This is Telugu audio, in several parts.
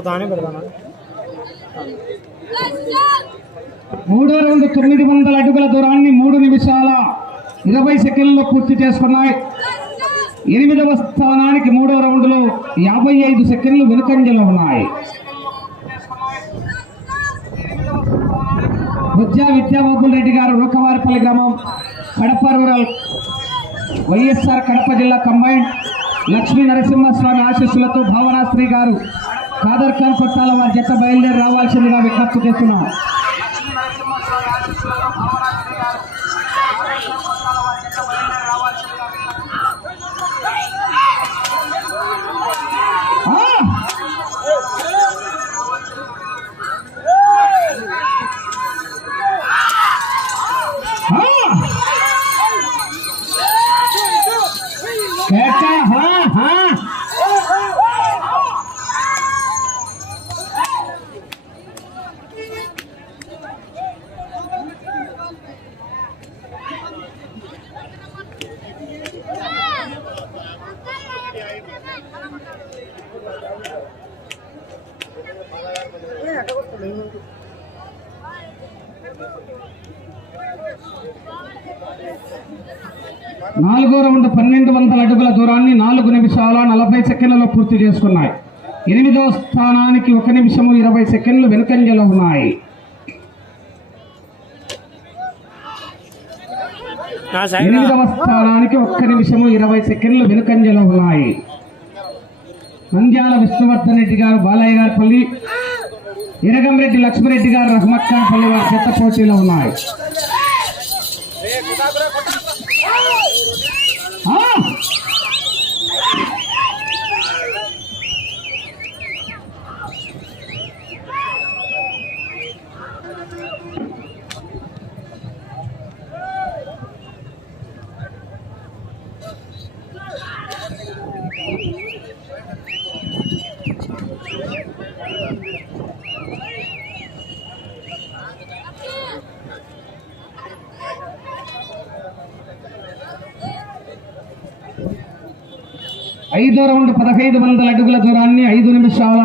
అయిపోతా పెడతాను మూడో రెండు తొమ్మిది వందల అడుగుల దూరాన్ని మూడు నిమిషాల ఇరవై సెకండ్లో పూర్తి చేసుకున్నాయి. ఎనిమిదవ స్థానానికి మూడో రౌండ్లో యాభై ఐదు సెకండ్లు వెనుకంజలో ఉన్నాయి. బుజ్జా విద్యాబాబుల్ రెడ్డి గారు రూకవారిపల్లి గ్రామం కడప రూరల్ వైఎస్ఆర్ కడప జిల్లా కంబైండ్ లక్ష్మీ నరసింహస్వామి ఆశీస్సులతో భావనాశ్రీ గారు ఖాదర్ ఖాన్ కొట్టాల వారి జట్ట బయలుదేరి రావాల్సిందిగా విజ్ఞప్తి చేస్తున్నాం ఆ! ఆ! కేక, హా, హా. నాలుగో రౌండ్ పన్నెండు వందల అడుగుల దూరాన్ని నాలుగు నిమిషాల నలభై సెకండ్లలో పూర్తి చేసుకున్నాయి. ఎనిమిదో స్థానానికి ఒక నిమిషము ఇరవై సెకండ్లు వెనుకంజలో ఉన్నాయి. ఎనిమిదవ స్థానానికి ఒక్క నిమిషము ఇరవై సెకండ్లు వెనుకంజలో ఉన్నాయి. నంద్యాల విష్ణువర్ధన్ రెడ్డి గారు బాలయ్య గారి పల్లి ఇరగంరెడ్డి లక్ష్మిరెడ్డి గారు రహమత్ ఖాన్ పల్లి వారి చెత్త పోటీలో ఉన్నాయి. ఐదో రౌండ్ పదహైదు వందల అడుగుల దూరాన్ని ఐదు నిమిషాల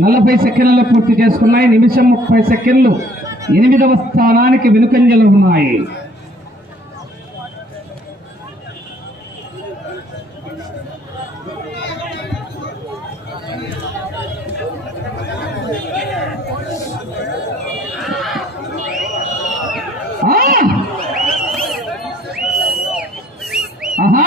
నలభై సెకండ్లు పూర్తి చేసుకున్నాయి. నిమిషం ముప్పై సెకండ్లు ఎనిమిదవ స్థానానికి వెనుకంజలు ఉన్నాయి ఆ! ఆహా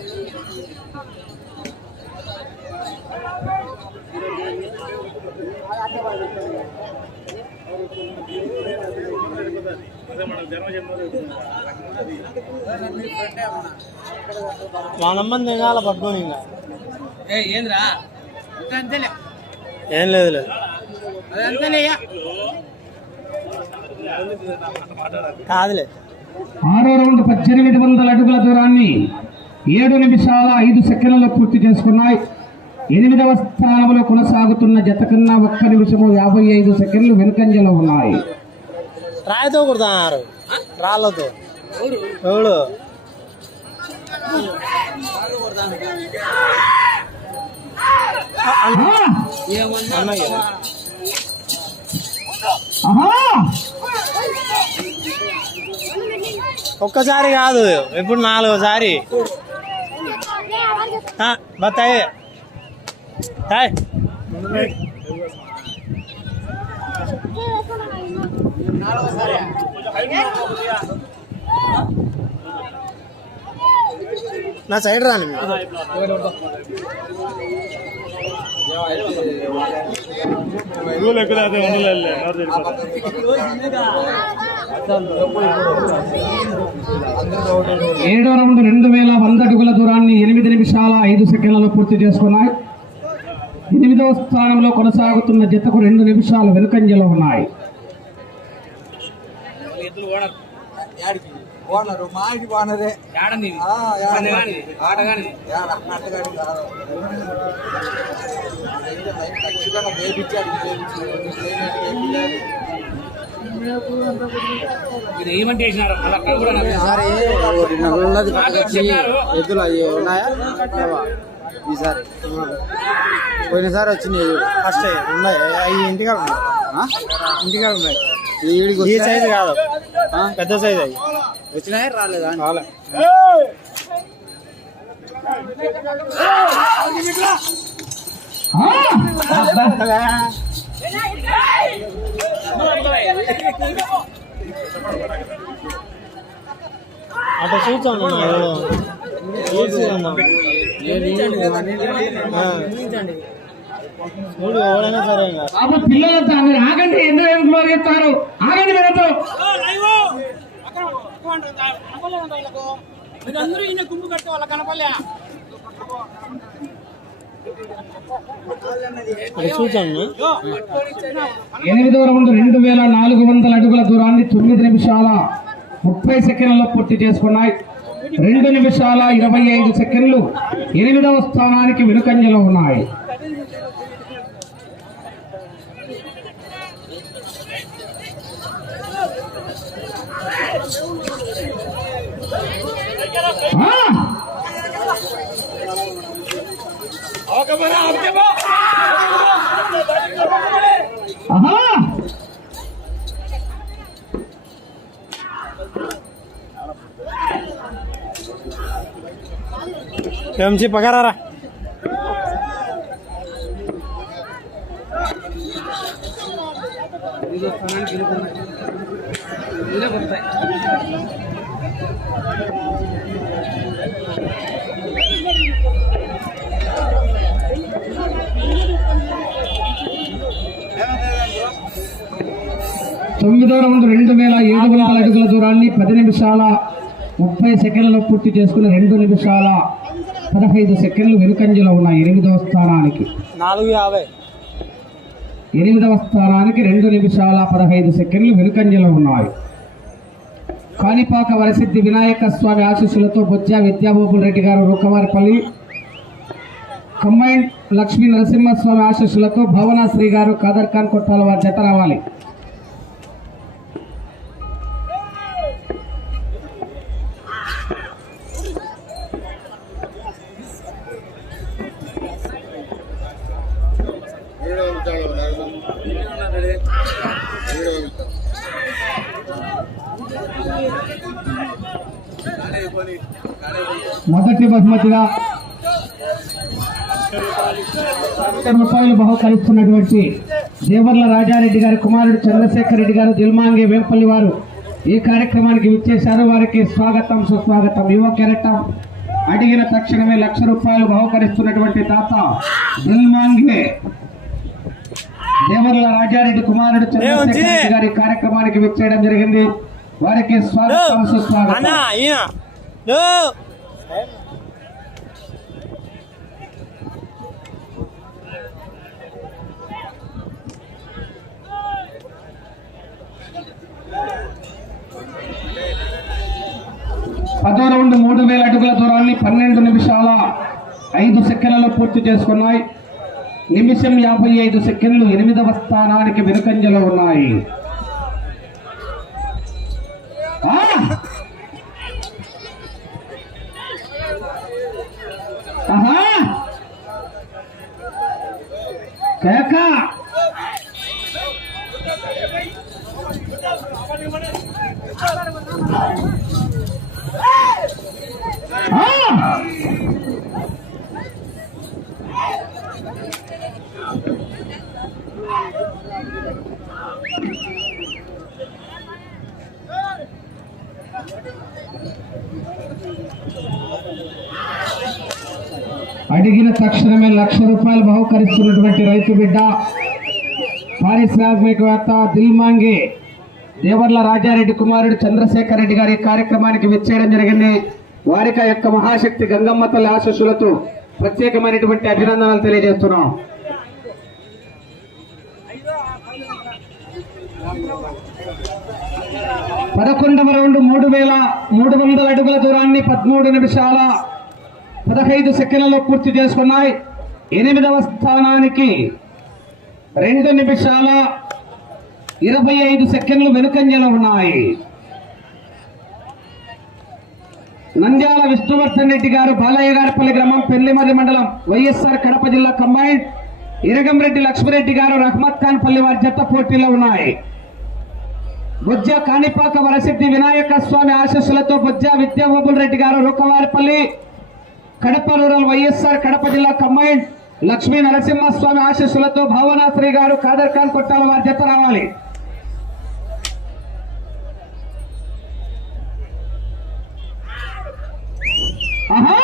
మనమ్మని తినాల పట్టుకొని ఇంకా? ఏంద్రా? అంతేలే. ఏం కాదులే. ఆరో రౌండ్ పద్దెనిమిది వందల అడుగుల దూరాన్ని ఏడు నిమిషాల ఐదు సెకండ్లలో పూర్తి చేసుకున్నాయి. ఎనిమిదవ స్థానంలో కొనసాగుతున్న జత కన్నా ఒక్క నిమిషము యాభై ఐదు సెకండ్లు వెనుకంజలో ఉన్నాయి. రాయితో కుడుతున్నారు రాళ్ళతో. ఎవడు! ఒక్కసారి కాదు ఇప్పుడు నాలుగోసారి. బత్తాయి. నా సైడ్ రాని మీరు. ఏడో రౌండ్ రెండు వేల వంద అడుగుల దూరాన్ని ఎనిమిది నిమిషాల ఐదు సెకండ్లలో పూర్తి చేసుకున్నాయి ఎనిమిదవ స్థానంలో కొనసాగుతున్న జతకు రెండు నిమిషాలు వెనుకంజలో ఉన్నాయి ఓనరు మా ఇంటి ఓనరే. ఖచ్చితంగా వేపించాడు, ఏమంటే ఎద్దులు అవి ఉన్నాయా? ఈసారి. పోయినసారి వచ్చినాయి. ఫస్ట్ ఉన్నాయి. అవి ఇంటికాడ ఉన్నాయి. ఆ? ఇంటికాడ ఉన్నాయి. ఈ? సైజు కాదు? పెద్ద సైజు అవి వచ్చినాయా రాలేదా. రాలే ఆ! అట్లా సరే ఇంకా బాబు పిల్లలతో మీరు ఆగండి ఎందుకు ఇస్తారు ఆగండి మీరంతా మీరందరూ ఈయన గుంపు కట్టే వాళ్ళ కనపలే అక్కడ చూసాను ఎనిమిదవ రౌండ్ రెండు వేల నాలుగు వందల అడుగుల దూరాన్ని తొమ్మిది నిమిషాల ముప్పై సెకండ్లలో పూర్తి చేసుకున్నాయి. రెండు నిమిషాల ఇరవై ఐదు సెకండ్లు ఎనిమిదవ స్థానానికి వెనుకంజలో ఉన్నాయి. ఆ! ఆహా ఎంచి తొమ్మిదో రౌండ్ రెండు వేల ఏడు వందల అడుగుల దూరాన్ని పది నిమిషాల ముప్పై సెకండ్లలో పూర్తి చేసుకుని రెండు నిమిషాల పదహైదు సెకండ్లు వెనుకంజలో ఉన్నాయి ఎనిమిదవ స్థానానికి. నాలుగు యాభై. ఎనిమిదవ స్థానానికి రెండు నిమిషాల పదహైదు సెకండ్లు వెనుకంజలో ఉన్నాయి. కాణిపాక వరసిద్ధి వినాయక స్వామి ఆశీస్సులతో బొజ్జా విద్యాబాబుల్ రెడ్డి గారు రూకవారిపల్లి కంబైండ్ లక్ష్మీ నరసింహస్వామి ఆశీస్సులతో భవనాశ్రీ గారు కాదర్ ఖాన్ కొట్టాల వారి జత రావాలి. మొదటి బహుమతిగా లక్ష రూపాయలు బహుకరిస్తున్నటువంటి దేవర్ల రాజారెడ్డి గారి కుమారుడు చంద్రశేఖర్ రెడ్డి గారు దిల్మాంగి వేంపల్లి వారు ఈ కార్యక్రమానికి విచ్చేశారు. వారికి స్వాగతం సుస్వాగతం. యువ కెరటం. అడిగిన తక్షణమే లక్ష రూపాయలు బహుకరిస్తున్నటువంటి తాత దిల్మాంగే. దేవర్ల రాజారెడ్డి కుమారుడు చంద్రశేఖర్ రెడ్డి గారి కార్యక్రమానికి విచ్చేయడం జరిగింది. వారికి స్వాగతం సుస్వాగతం. No! పదో రౌండ్ మూడు వేల అడుగుల దూరాన్ని పన్నెండు నిమిషాల ఐదు సెకండ్లలో పూర్తి చేసుకున్నాయి నిమిషం యాభై ఐదు సెకండ్లు ఎనిమిదవ స్థానానికి వెనుకంజలో ఉన్నాయి అడిగిన తక్షణమే లక్ష రూపాయలు బహుకరిస్తున్నటువంటి రైతు బిడ్డ పారిశ్రామికవేత్త దిల్మాంగి దేవర్ల రాజారెడ్డి కుమారుడు చంద్రశేఖర్ రెడ్డి గారి కార్యక్రమానికి విచ్చేయడం జరిగింది. వారికి యొక్క మహాశక్తి గంగమ్మ తల్లి ఆశస్సులతో ప్రత్యేకమైనటువంటి అభినందనలు తెలియజేస్తున్నాం. పదకొండవ రౌండ్ మూడు వేల మూడు వందల అడుగుల దూరాన్ని పదమూడు నిమిషాల పదహైదు సెకండ్లలో పూర్తి చేసుకున్నాయి. ఎనిమిదవ స్థానానికి రెండు నిమిషాల ఇరవై ఐదు సెకండ్లు వెనుకంజలో ఉన్నాయి. నంద్యాల విష్ణువర్ధన్ రెడ్డి గారు బాలయ్య గారిపల్లి గ్రామం పెళ్ళిమర్రి మండలం వైఎస్ఆర్ కడప జిల్లా కంబైన్. ఇరగంరెడ్డి లక్ష్మిరెడ్డి గారు రహ్మత్ ఖాన్ పల్లి వారి జత పోటీలో ఉన్నాయి. బుజ్జ కాణిపాక వరసిద్ధి వినాయక స్వామి ఆశస్సులతో బుజ్జ విద్యాబాబుల్ రెడ్డి గారు రూకవారిపల్లి కడప రూరల్ వైఎస్ఆర్ కడప జిల్లా కంబైన్ లక్ష్మీ నరసింహస్వామి ఆశస్సులతో భావనాశ్రీ గారు ఖాదర్ ఖాన్ కొట్టాల వారి జత రావాలి. ఆహా!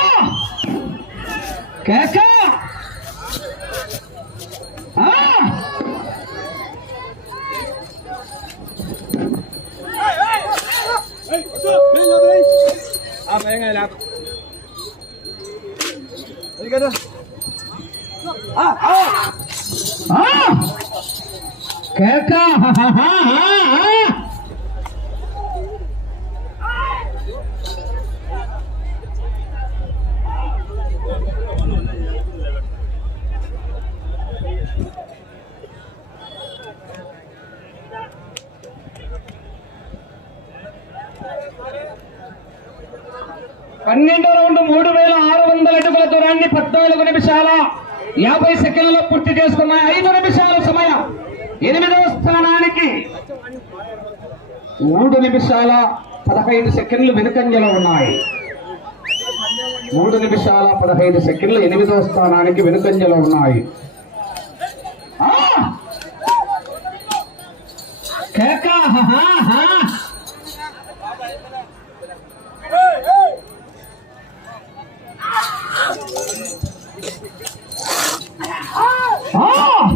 కేకా! ఆ కేక హా, హా, హా, హా, హా. పన్నెండో రౌండ్ మూడు వేల ఆరు వందల అడుగుల నాలుగు నిమిషాల యాభై సెకండ్లలో పూర్తి చేసుకున్న ఐదు నిమిషాల సమయం. ఎనిమిదవ స్థానానికి మూడు నిమిషాల పదహైదు సెకండ్లు వెనుకంజలో ఉన్నాయి. మూడు నిమిషాల పదహైదు సెకండ్లు ఎనిమిదవ స్థానానికి వెనుకంజలో ఉన్నాయి. కేకా హా, హా, హా. ఆ!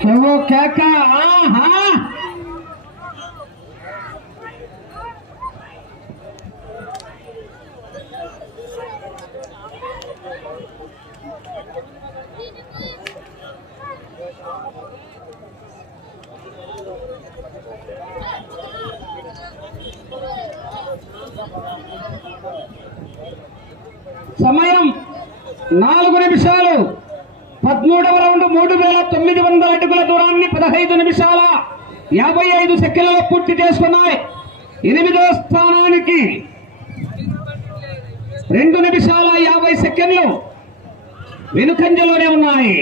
కేవో కేక ఆహా సమయం నాలుగు నిమిషాలు. పదమూడవ రౌండ్ మూడు వేల తొమ్మిది వందల అడుగుల దూరాన్ని పదహైదు నిమిషాల యాభై ఐదు సెకండ్లలో పూర్తి చేసుకున్నాయి. ఎనిమిదో స్థానానికి రెండు నిమిషాల యాభై సెకండ్లు వెనుకంజలోనే ఉన్నాయి.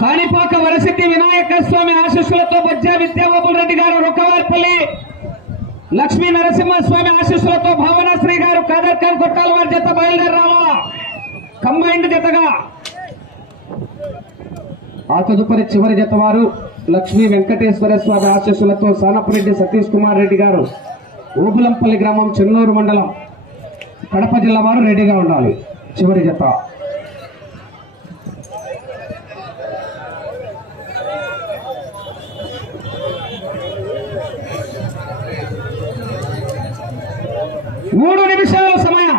కాణిపాక వరసిద్ధి వినాయక స్వామి ఆశీస్సులతో బొజ్జా విద్యాబాబుల్ రెడ్డి గారు రొక్కవారిపల్లి లక్ష్మీ నరసింహస్వామి ఆశీస్సులతో భావనాశ్రీ గారు కాదర్ ఖాన్ కొట్టాల వారి జత బయలుదేరామా కంబైండ్ జతగా. ఆ తదుపరి చివరి జత వారు లక్ష్మీ వెంకటేశ్వర స్వామి ఆశీస్సులతో సానపరెడ్డి సతీష్ కుమార్ రెడ్డి గారు. ఊబులంపల్లి గ్రామం చెన్నూరు మండలం. కడప జిల్లా వారు రెడీగా ఉండాలి. చివరి జత మూడు నిమిషాల సమయం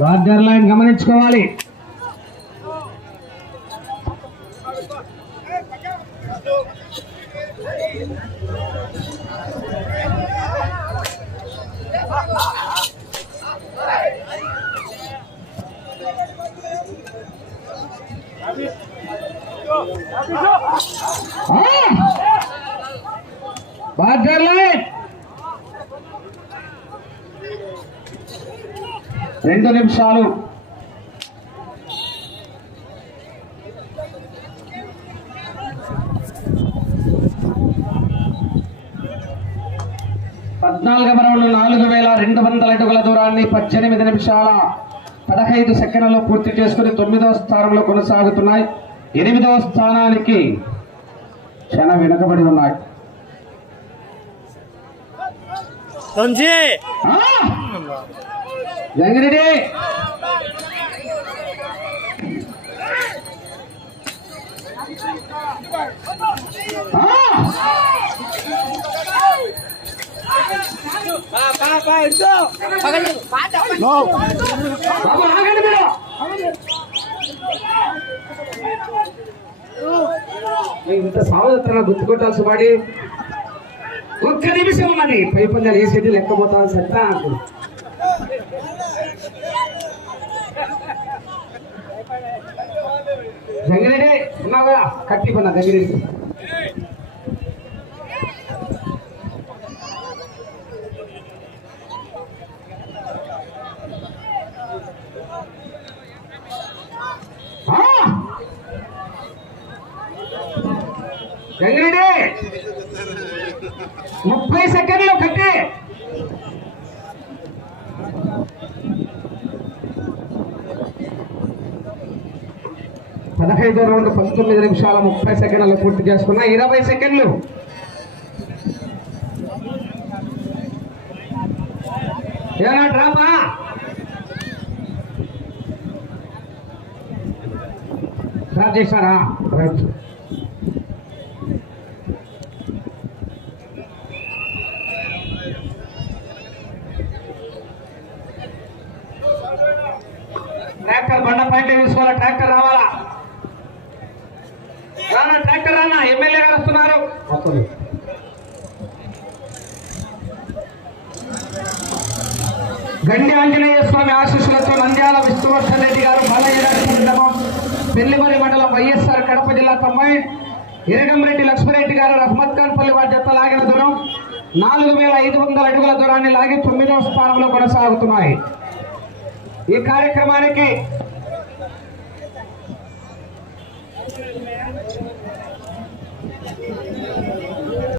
బార్డర్ లైన్ గమనించుకోవాలి బార్డర్ లైన్ రెండు నిమిషాలు. పద్నాలుగవ రౌండ్ నాలుగు వేల రెండు వందల అడుగుల దూరాన్ని పద్దెనిమిది నిమిషాల పదహైదు సెకండ్లలో పూర్తి చేసుకుని తొమ్మిదవ స్థానంలో కొనసాగుతున్నాయి. ఎనిమిదవ స్థానానికి క్షణ వెనుకబడి ఉన్నాయి. ఆ! జంగిరెడ్డి బాబు ఆగండి మీరు! ఇంత సావధాన గుర్తుకొట్టాల్సి పడి ఒక్క నిమిషం మరి పై పందాలు వేసేది లెక్కపోతాను సత్తా నాకు. జంగిరెడ్డి ఉన్నావా కట్టి పన్న జంగిరెడ్డి ఆ! జంగిరెడ్డి ముప్పై సెకండ్లు కట్టి పదహైదో రౌండ్ పంతొమ్మిది నిమిషాల ముప్పై సెకండ్లు పూర్తి చేసుకున్నా. ఇరవై సెకండ్లు. ఏనా డ్రామా? స్టార్ట్ చేశారా? రైట్ ట్రాక్టర్ బండ పాయింట్ తీసుకోవాలా? ట్రాక్టర్ రావాలా? రానా ఎమ్మెల్యే గారు వస్తున్నారు గండి ఆంజనేయ స్వామి ఆశీస్సులతో నంద్యాల విష్ణువర్ధన్ రెడ్డి గారు బాలయ్య గ్రామం పెళ్ళిమరి మండలం వైఎస్ఆర్ కడప జిల్లా తొంభై ఇరగంరెడ్డి లక్ష్మరెడ్డి గారు రహ్మత్ ఖాన్ పల్లి వారి జత లాగిన దూరం నాలుగు వేల ఐదు వందల అడుగుల దూరాన్ని లాగి తొమ్మిదవ స్థానంలో కొనసాగుతున్నాయి. ఈ కార్యక్రమానికి